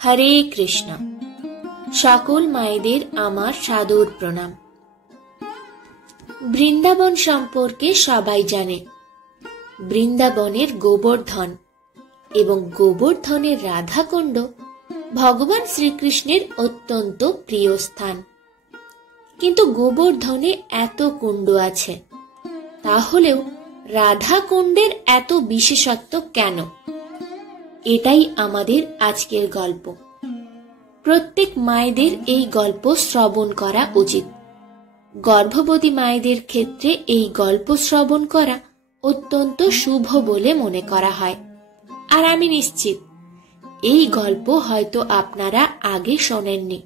হরে কৃষ্ণ। সকল মায়েদের আমার সাদর প্রণাম। বৃন্দাবন সম্পর্কে সবাই জানে। বৃন্দাবনের গোবর্ধন এবং গোবর্ধনের রাধাকুণ্ড ভগবান শ্রীকৃষ্ণের অত্যন্ত প্রিয় স্থান। কিন্তু গোবর্ধনে এত কুণ্ড আছে, তাহলেও রাধাকুণ্ডের এত বিশেষত্ব কেন? এটাই আমাদের আজকের গল্প। প্রত্যেক মায়েদের এই গল্প শ্রবণ করা উচিত। গর্ভবতী মায়েদের ক্ষেত্রে এই গল্প শ্রবণ করা অত্যন্ত শুভ বলে মনে করা হয়। আর আমি নিশ্চিত এই গল্প হয়তো আপনারা আগে শোনেননি।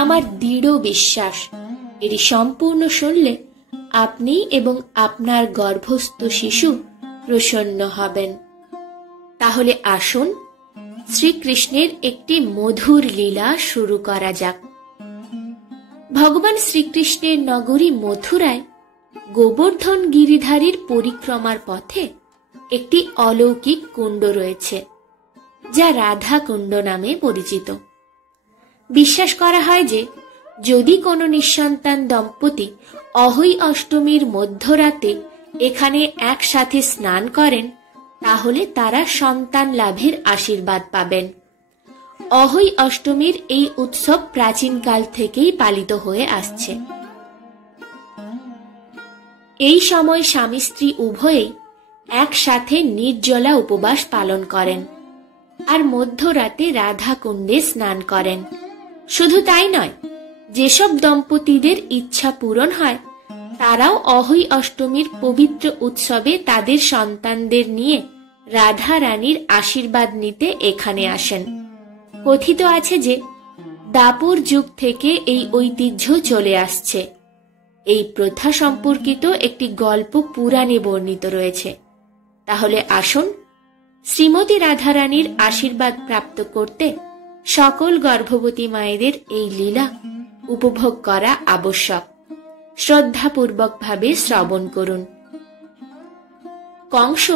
আমার দৃঢ় বিশ্বাস এটি সম্পূর্ণ শুনলে আপনি এবং আপনার গর্ভস্থ শিশু প্রসন্ন হবেন। তাহলে আসুন শ্রীকৃষ্ণের একটি মধুর লীলা শুরু করা যাক। ভগবান শ্রীকৃষ্ণের নগরী মথুরায় গোবর্ধন গিরিধারীর পরিক্রমার পথে একটি অলৌকিক কুণ্ড রয়েছে, যা রাধা কুণ্ড নামে পরিচিত। বিশ্বাস করা হয় যে যদি কোনো নিঃসন্তান দম্পতি অহৈ অষ্টমীর মধ্যরাতে এখানে একসাথে স্নান করেন, তাহলে তারা সন্তান লাভের আশীর্বাদ পাবেন। অহৈ অষ্টমীর এই উৎসব প্রাচীনকাল থেকেই পালিত হয়ে আসছে। এই সময় স্বামী স্ত্রী উভয়েই একসাথে নির্জলা উপবাস পালন করেন আর মধ্যরাতে রাধা কুণ্ডে স্নান করেন। শুধু তাই নয়, যেসব দম্পতিদের ইচ্ছা পূরণ হয় তারাও অহৈ অষ্টমীর পবিত্র উৎসবে তাদের সন্তানদের নিয়ে রাধা রানীর আশীর্বাদ নিতে এখানে আসেন। কথিত আছে যে দাপর যুগ থেকে এই ঐতিহ্য চলে আসছে। এই প্রথা সম্পর্কিত একটি গল্প পুরাণে বর্ণিত রয়েছে। তাহলে আসুন শ্রীমতী রাধারানীর আশীর্বাদ প্রাপ্ত করতে সকল গর্ভবতী মায়েদের এই লীলা উপভোগ করা আবশ্যক। শ্রদ্ধাপূর্বকভাবে শ্রবণ করুন। কংস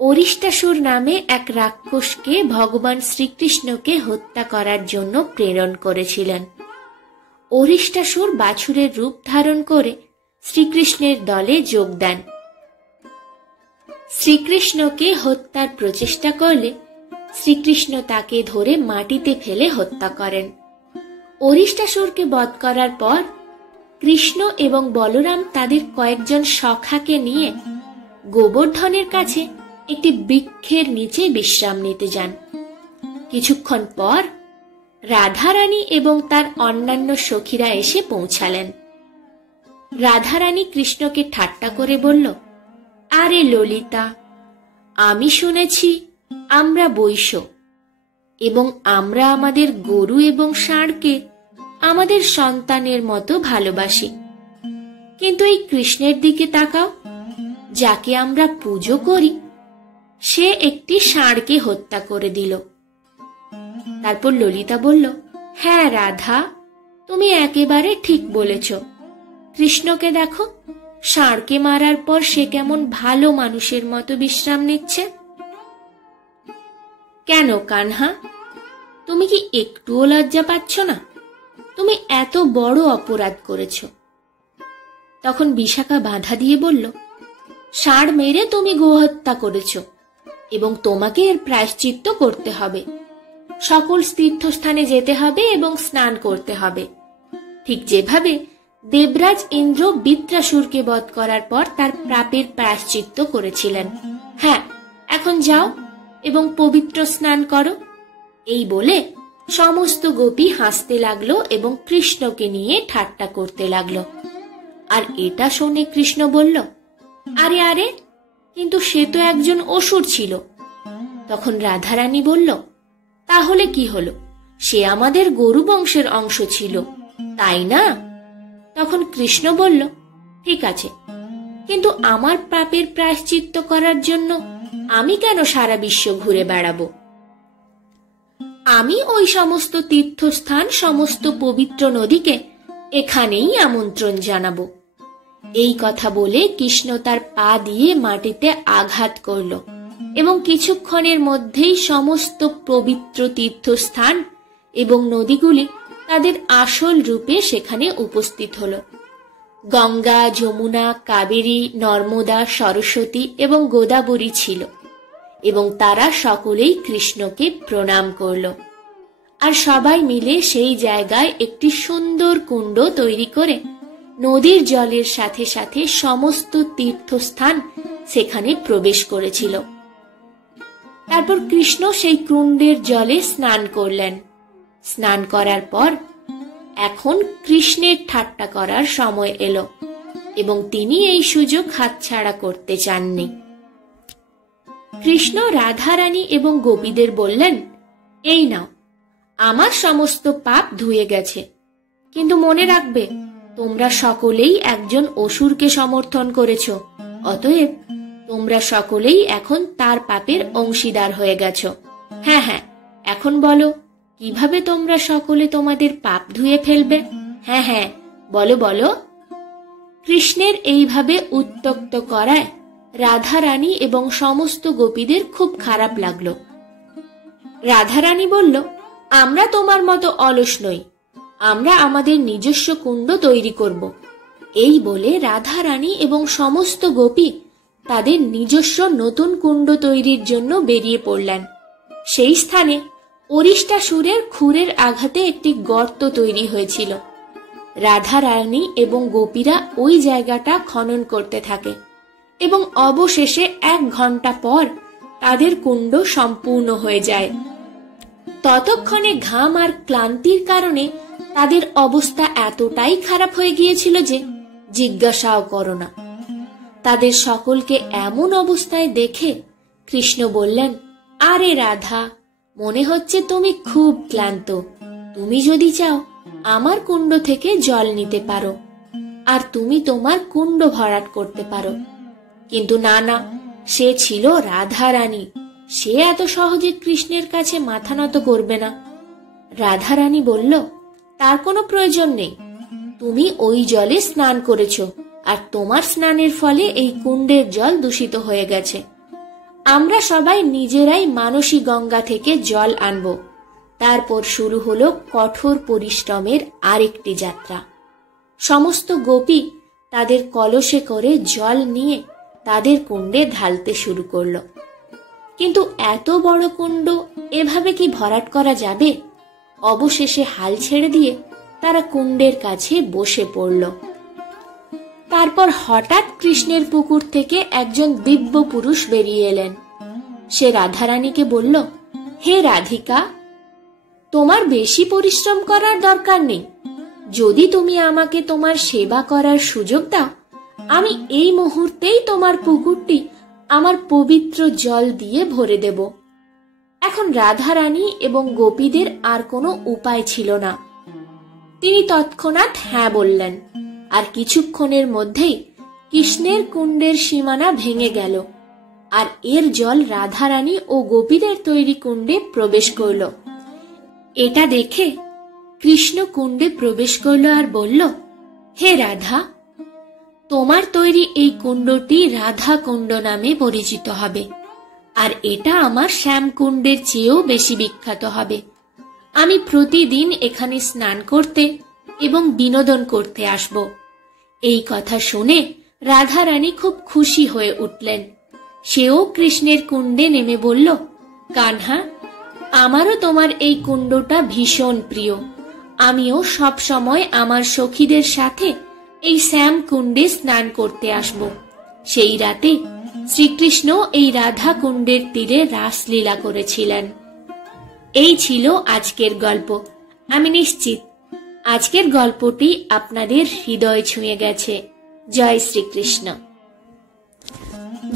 অরিষ্টাসুর নামে এক রাক্ষসকে ভগবান শ্রীকৃষ্ণকে হত্যা করার জন্য প্রেরণ করেছিলেন। অরিষ্টাসুর বাছুরের রূপ ধারণ করে শ্রীকৃষ্ণের দলে যোগ দেন। শ্রীকৃষ্ণকে হত্যার প্রচেষ্টা করলে শ্রীকৃষ্ণ তাকে ধরে মাটিতে ফেলে হত্যা করেন। অরিষ্টাসুরকে বধ করার পর কৃষ্ণ এবং বলরাম তাদের কয়েকজন সখাকে নিয়ে গোবর্ধনের কাছে একটি বৃক্ষের নিচে বিশ্রাম নিতে যান। কিছুক্ষণ পর রাধারানী এবং তার অন্যান্য সখীরা এসে পৌঁছালেন। রাধারানী কৃষ্ণকে ঠাট্টা করে বলল, আরে ললিতা, আমি শুনেছি আমরা বৈশ্য এবং আমরা আমাদের গরু এবং ষাঁড়কে আমাদের সন্তানের মতো ভালোবাসি, কিন্তু এই কৃষ্ণের দিকে তাকাও, যাকে আমরা পুজো করি, সে একটি ষাঁড়কে হত্যা করে দিল। তারপর ললিতা বলল, হ্যাঁ রাধা, তুমি একেবারে ঠিক বলেছ। কৃষ্ণকে দেখো, ষাঁড়কে মারার পর সে কেমন ভালো মানুষের মতো বিশ্রাম নিচ্ছে। কেন কানহা, তুমি কি একটুও লজ্জা পাচ্ছ না? তুমি এত বড় অপরাধ করেছ। তখন বিশাখা বাধা দিয়ে বলল, ষাঁড় মেরে তুমি গোহত্যা করেছ এবং তোমাকে এর প্রায়শ্চিত্ত করতে হবে। সকল তীর্থস্থানে যেতে হবে এবং স্নান করতে হবে, ঠিক যেভাবে দেবরাজ ইন্দ্র বৃত্রাসুরকে বধ করার পর তার পাপের প্রায়শ্চিত্ত করেছিলেন। হ্যাঁ, এখন যাও এবং পবিত্র স্নান করো। এই বলে সমস্ত গোপী হাসতে লাগলো এবং কৃষ্ণকে নিয়ে ঠাট্টা করতে লাগলো। আর এটা শুনে কৃষ্ণ বলল, আরে আরে, কিন্তু সে তো একজন অসুর ছিল। তখন রাধারানী বলল, তাহলে কি হলো, সে আমাদের গরু বংশের অংশ ছিল, তাই না? তখন কৃষ্ণ বলল, ঠিক আছে, কিন্তু আমার পাপের প্রায়শ্চিত্ত করার জন্য আমি কেন সারা বিশ্ব ঘুরে বেড়াবো? আমি ওই সমস্ত তীর্থস্থান, সমস্ত পবিত্র নদীকে এখানেই আমন্ত্রণ জানাবো। এই কথা বলে কৃষ্ণ তার পা দিয়ে মাটিতে আঘাত করল এবং কিছুক্ষণের মধ্যেই সমস্ত পবিত্র তীর্থস্থান এবং নদীগুলি তাদের আসল রূপে সেখানে উপস্থিত হলো। গঙ্গা, যমুনা, কাবেরী, নর্মদা, সরস্বতী এবং গোদাবরী ছিল এবং তারা সকলেই কৃষ্ণকে প্রণাম করল। আর সবাই মিলে সেই জায়গায় একটি সুন্দর কুণ্ড তৈরি করে নদীর জলের সাথে সাথে সমস্ত তীর্থস্থান সেখানে প্রবেশ করেছিল। তারপর কৃষ্ণ সেই কুণ্ডের জলে স্নান করলেন। স্নান করার পর এখন কৃষ্ণের ঠাট্টা করার সময় এলো এবং তিনি এই সুযোগ হাতছাড়া করতে চাননি। কৃষ্ণ রাধারানী এবং গোপীদের বললেন, এই নাও, আমার সমস্ত পাপ ধুয়ে গেছে, কিন্তু মনে রাখবে তোমরা সকলেই একজন অসুরকে সমর্থন করেছ, অতএব তোমরা সকলেই এখন তার পাপের অংশীদার হয়ে গেছ। হ্যাঁ হ্যাঁ, এখন বলো কিভাবে তোমরা সকলে তোমাদের পাপ ধুয়ে ফেলবে? হ্যাঁ হ্যাঁ, বলো বলো। কৃষ্ণের এইভাবে উত্ত্যক্ত করায় রাধারানী এবং সমস্ত গোপীদের খুব খারাপ লাগলো। রাধারানী বলল, আমরা তোমার মতো অলস নই, আমরা আমাদের নিজস্ব কুণ্ড তৈরি করব। এই বলে রাধারানী এবং সমস্ত গোপী তাদের নিজস্ব নতুন কুণ্ড তৈরির জন্য বেরিয়ে পড়লেন। সেই স্থানে অরিষ্টাসুরের ক্ষুরের আঘাতে একটি গর্ত তৈরি হয়েছিল। রাধারানী এবং গোপীরা ওই জায়গাটা খনন করতে থাকে এবং অবশেষে 1 ঘন্টা পর তাদের কুণ্ড সম্পূর্ণ হয়ে যায়। ততক্ষণে ঘাম আর ক্লান্তির কারণে তাদের অবস্থা এতটাই খারাপ হয়ে গিয়েছিল যে জিজ্ঞাসাও করো না। তাদের সকলকে এমন অবস্থায় দেখে কৃষ্ণ বললেন, আরে রাধা, মনে হচ্ছে তুমি খুব ক্লান্ত। তুমি যদি চাও আমার কুণ্ড থেকে জল নিতে পারো আর তুমি তোমার কুণ্ড ভরাট করতে পারো। কিন্তু না না, সে ছিল রাধারানী, সে এত সহজে কৃষ্ণের কাছে মাথা নত করবে না। রাধারানী বলল, তার কোনো প্রয়োজন নেই, তুমি ওই জলে স্নান করেছ আর তোমার স্নানের ফলে এই কুণ্ডের জল দূষিত হয়ে গেছে। আমরা সবাই নিজেরাই মানসী গঙ্গা থেকে জল আনব। তারপর শুরু হলো কঠোর পরিশ্রমের আরেকটি যাত্রা। সমস্ত গোপী তাদের কলসে করে জল নিয়ে তাদের কুণ্ডে ঢালতে শুরু করলো। কিন্তু এত বড় কুণ্ড এভাবে কি ভরাট করা যাবে? অবশেষে হাল ছেড়ে দিয়ে তারা কুণ্ডের কাছে বসে পড়ল। তারপর হঠাৎ কৃষ্ণের পুকুর থেকে একজন দিব্য পুরুষ বেরিয়ে এলেন। সে রাধারানীকে বলল, হে রাধিকা, তোমার বেশি পরিশ্রম করার দরকার নেই। যদি তুমি আমাকে তোমার সেবা করার সুযোগ দাও, আমি এই মুহূর্তেই তোমার পুকুরটি আমার পবিত্র জল দিয়ে ভরে দেব। এখন রাধারানী এবং গোপীদের আর কোনো উপায় ছিল না। তিনি তৎক্ষণাৎ হ্যাঁ বললেন, আর কিছুক্ষণের মধ্যেই কৃষ্ণের কুণ্ডের সীমানা ভেঙে গেল আর এর জল রাধারানী ও গোপীদের তৈরি কুণ্ডে প্রবেশ করল। এটা দেখে কৃষ্ণ কুণ্ডে প্রবেশ করল আর বলল, হে রাধা, তোমার তৈরি এই কুণ্ডটি রাধা কুণ্ড নামে পরিচিত হবে, আর এটা আমার শ্যামকুণ্ডের চেয়েও বেশি বিখ্যাত হবে। আমি প্রতিদিন এখানে স্নান করতে এবং বিনোদন করতে আসব। এই কথা শুনে রাধারানী খুব খুশি হয়ে উঠলেন। সেও কৃষ্ণের কুণ্ডে নেমে বলল, কানহা, আমারও তোমার এই কুণ্ডটা ভীষণ প্রিয়। আমিও সব সময় আমার সখীদের সাথে এই শ্যাম কুণ্ডে স্নান করতে আসব। সেই রাতে শ্রীকৃষ্ণ এই রাধা কুণ্ডের তীরে রাসলীলা করেছিলেন। এই ছিল আজকের গল্প। আমি নিশ্চিত আজকের গল্পটি আপনাদের হৃদয় ছুঁয়ে গেছে। জয় শ্রীকৃষ্ণ।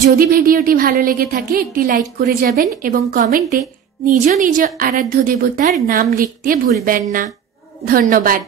যদি ভিডিওটি ভালো লেগে থাকে একটি লাইক করে যাবেন এবং কমেন্টে নিজ নিজ আরাধ্য দেবতার নাম লিখতে ভুলবেন না। ধন্যবাদ।